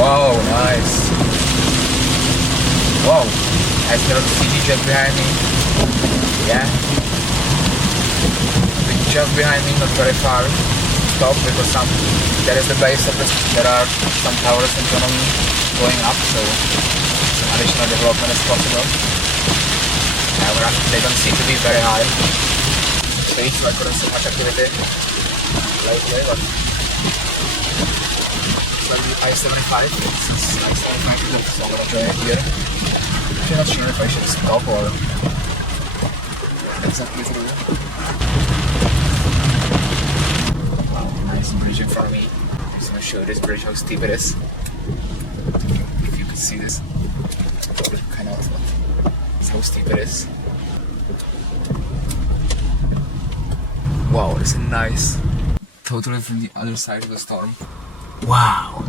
Wow, nice. Wow, nice little CG just behind me. Yeah. Just behind me, not very far. Stop because there is the base of this. There are some towers in front of me going up, so some additional development is possible. However, they don't seem to be very high. Stage, so I couldn't see much activity lately, but it's like the I-75. It's I-75 looks so I'm gonna try it here. I'm not sure if I should stop or exactly through. Nice bridge in front of me. I'm just gonna show you this bridge, how steep it is. If you could see this, kind of that's how steep it is. Wow, this is nice. Totally from the other side of the storm. Wow.